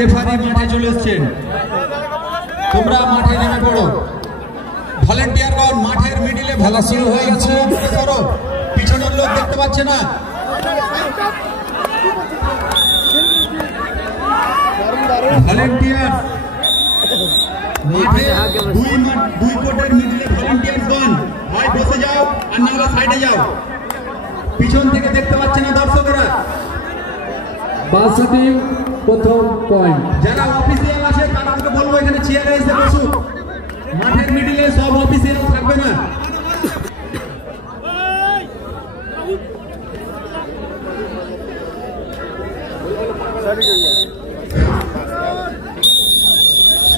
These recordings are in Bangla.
রেফারি মাঠে চলে এসেছেন, তোমরা মাঠে নেমে পড়ো। ভলেন্টিয়ারগণ মাঠের মিডিলে খেলা শুরু হয়ে গেছে। পিছনের লোক দেখতে পাচ্ছে না। ভলেন্টিয়ার মাঠে দুই কোটের মিডিলে ভলেন্টিয়ারগণ হয় বসে যাও আর না হলে সাইডে যাও। পিছন থেকে দেখতে পাচ্ছে না দর্শকেরা। বালসা টিম প্রথম পয়েন্ট। যারা অফিসিয়াল আছে তাদেরকে বলবো এখানে চেয়ারে এসে বসুক। মাঠের মিডিলে সব অফিসিয়াল থাকবে না।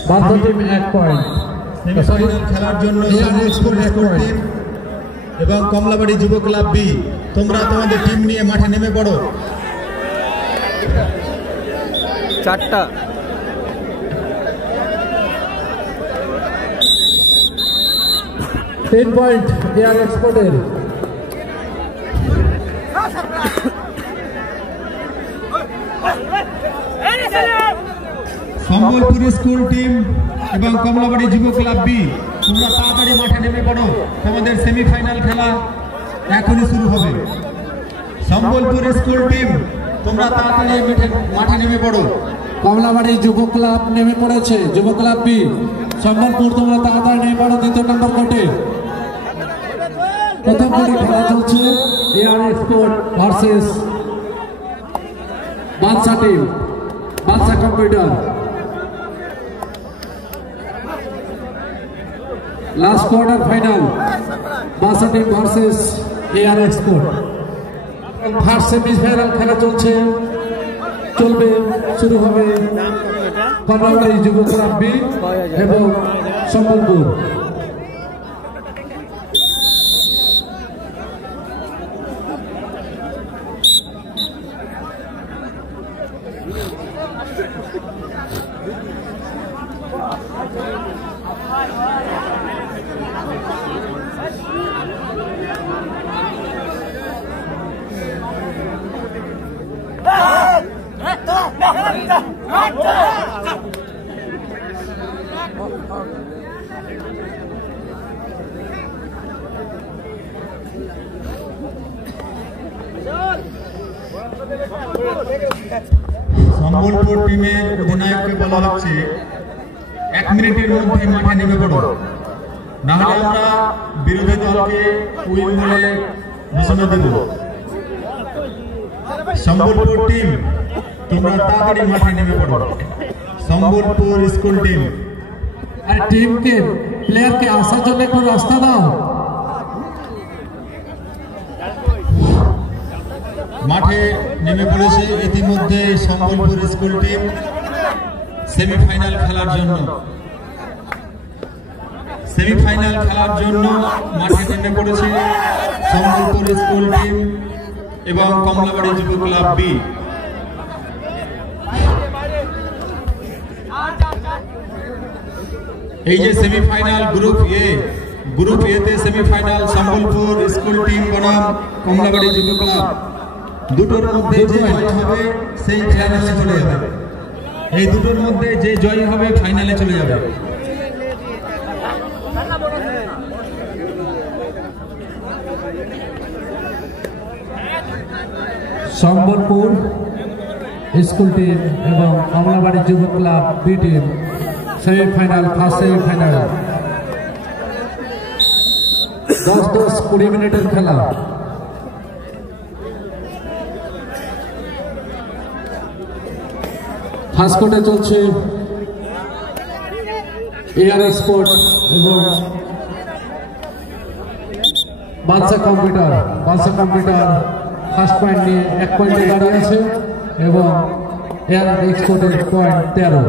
Balsa team 1 point. সেমিফাইনাল খেলার জন্য টিম এবং কমলাবাড়ি যুব ক্লাব বি, তোমরা তোমাদের টিম নিয়ে মাঠে নেমে পড়ো। 4টা 10 পয়েন্ট এয়ার এক্সপোর্টের। সম্বলপুর স্কুল টিম এবং কমলাবাড়ি যুব ক্লাব বি, তোমরা তাড়াতাড়ি মাঠে নেমে পড়ো, তোমাদের সেমিফাইনাল খেলা এখনই শুরু হবে। সম্বলপুর স্কুল টিম, তোমরা তাড়াতাড়ি মাঠে নেমে পড়ো। কমলাবাড়ি যুব ক্লাব নেমে পড়েছে, যুব ক্লাব বি। সম্বলপুর তোমরা তাড়াতাড়ি নেমে পড়ো দ্বিতীয় নম্বর কোর্টে। প্রথম কোর্টে খেলা চলছে air export versus balsa team, balsa computer. Last quarter final balsa team versus air export. First semifinal খেলা চলবে, শুরু হবে কমলাবাড়ি যুব ক্লাব বি এবং সম্বলপুর। সম্বলপুর টিমের অধিনায়ককে বলা হচ্ছে 1 মিনিটের মধ্যে মাঠে নেমে পড়ো, না হলে আমরা বিরোধী দলকে উইন বলে ঘোষণা দেব। সম্বলপুর টিম, তোমরা তাড়াতাড়ি মাঠে নেমে পড়ো। সম্বলপুর স্কুল টিম, আর টিমকে প্লেয়ারকে আসার জন্য একটু রাস্তা দাও। মাঠে নেমে পড়েছে ইতিমধ্যে সম্বলপুর স্কুল টিম সেমিফাইনাল খেলার জন্য। মাঠে নেমে পড়েছে সম্বলপুর স্কুল টিম এবং কমলাবাড়ি যুব ক্লাব বি। এই যে সেমিফাইনাল গ্রুপ এ তে সেমিফাইনাল সম্বলপুর স্কুল টিম বনাম কমলাবাড়ি যুব ক্লাব, দুটোর মধ্যে যে জয় হবে সেই ফাইনালে চলে যাবে। এই দুটোর মধ্যে যে জয় হবে ফাইনালে চলে যাবে। সম্বলপুর স্কুল টিম এবং কমলাবাড়ি যুব club B team semifinal, first semifinal. 10-20 মিনিটের খেলা। ফার্স্ট কোর্টে চলছে এয়ার এক্সপোর্ট এবং বালসা কম্পিউটার। ফার্স্ট পয়েন্ট নিয়ে 1 পয়েন্টে দাঁড়িয়ে আছে এবং এয়ার এক্সপোর্টের পয়েন্ট 13।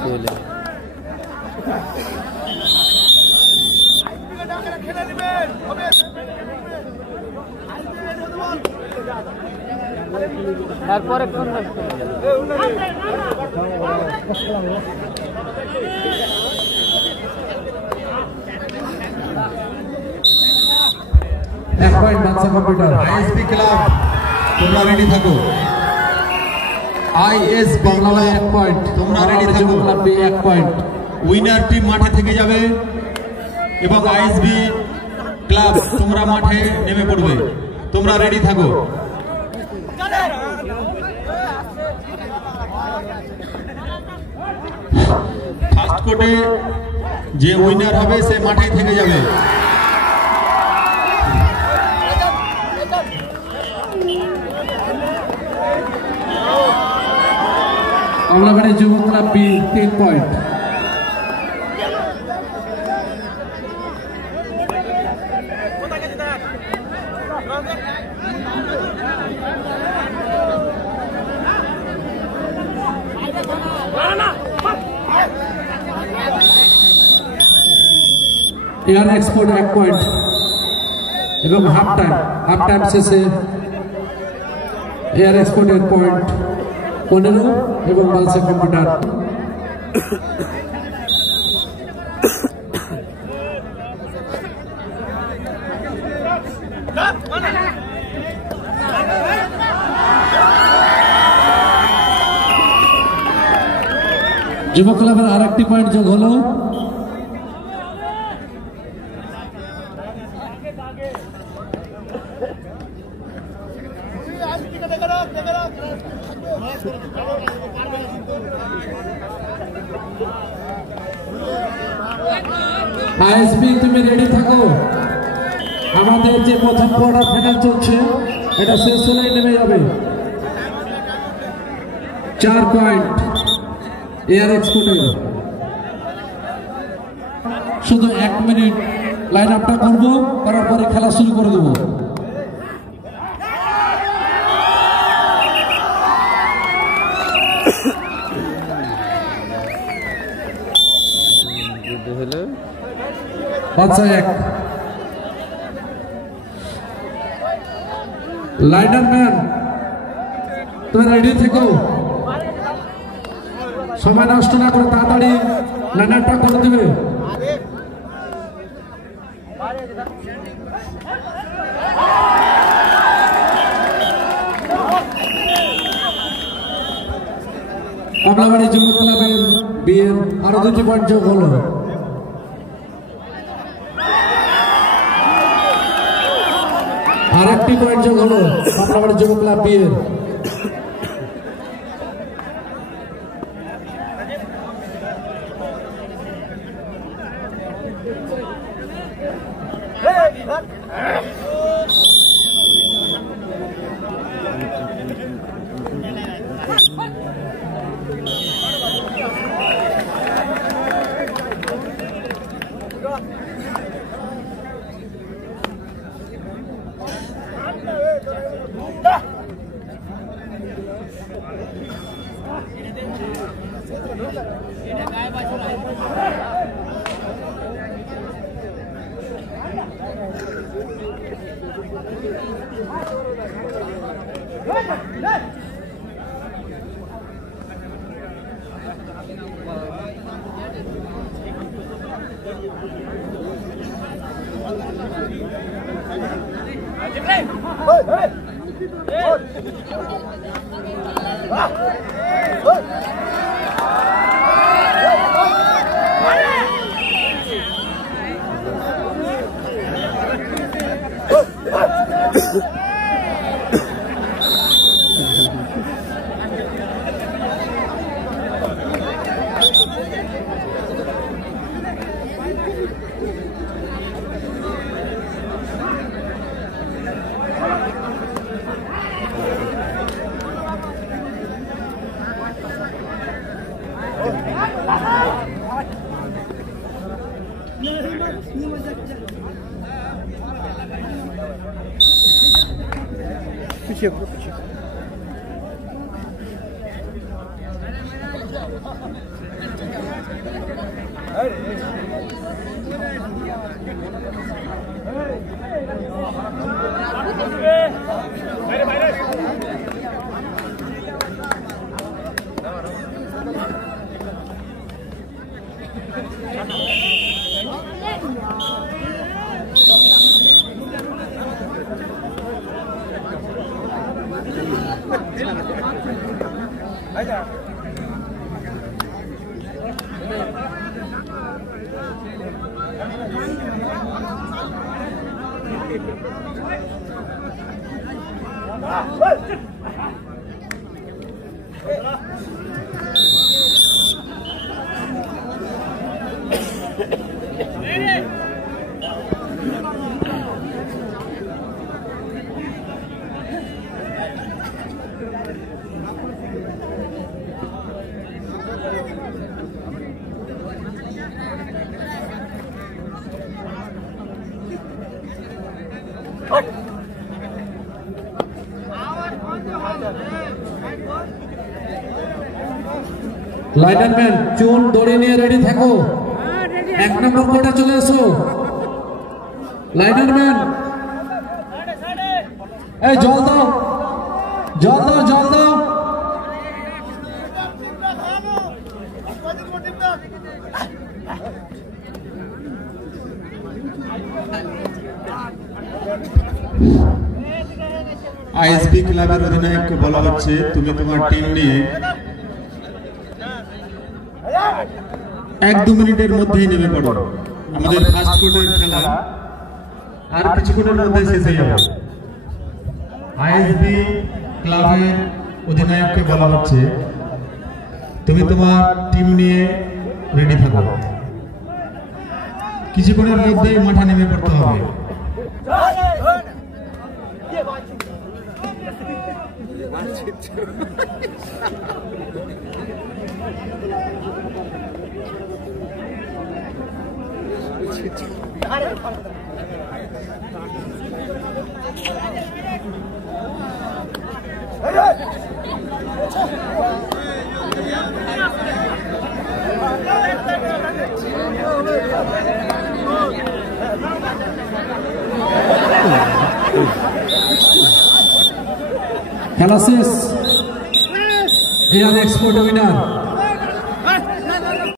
চলে তারপরে কোন রাস্তা এক point Badsha computer. ISB club তোমরা রেডি থাকো। আইএস বাংলা 1 পয়েন্ট, তোমরা রেডি থাকো। Club B 1 point. Winner team মাঠে থেকে যাবে এবং আইএসবি ক্লাব তোমরা মাঠে নেমে পড়বে। তোমরা রেডি থাকো। ফার্স্ট কোর্টে যে উইনার হবে সে মাঠে থেকে যাবে। কমলাবাড়ি যুব club B 3 point. Air export 1 point এবং হাফ টাইম শেষে এয়ার এক্সপোর্টের পয়েন্ট 15 এবং বালসা কম্পিউটার যুব ক্লাবের আরেকটি পয়েন্ট যোগ হলো। আইএসবি তুমি রেডি থাকো। আমাদের যে প্রথম কোয়ার্টার ফাইনাল চলছে এটা শেষ হলেই নেমে যাবে। 4 পয়েন্ট এয়ার এক্সপোর্টের। শুধু 1 মিনিট লাইন আপটা করবো, করার পরে খেলা শুরু করে দেবো। বাদশা 1 লাইনার ম্যান তুমি রেডি থেকো। সময় নষ্ট না করে তাড়াতাড়ি লাইনারটা করে দেবে। কমলাবাড়ি যুব ক্লাবের বিয়ের আরো 2টি পয়েন্ট যোগ হলো। আরেকটি পয়েন্ট যোগ হলো কমলাবাড়ি যুব ক্লাব বিয়ের। লাইনারম্যান চুন দড়ি নিয়ে রেডি থাকো, 1 নম্বর কোর্টে চলে এসো। লাইনারম্যান এই জল দাও, জল দাও, জল দাও। আইএসবি ক্লাবের অধিনায়ককে বলা হচ্ছে তুমি তোমার টিম নিয়ে 1-2 মিনিটের মধ্যেই নেমে পড়ো। আমাদের ফার্স্ট কোয়ার্টার খেলা আর কিছুক্ষণের মধ্যে শেষ হয়ে যাবে। আইএসবি ক্লাবের অধিনায়ককে বলা হচ্ছে তুমি তোমার টিম নিয়ে রেডি থাকো, কিছুক্ষণের মধ্যেই মাঠে নেমে পড়তে হবে। খেলা শেষ। Air export winner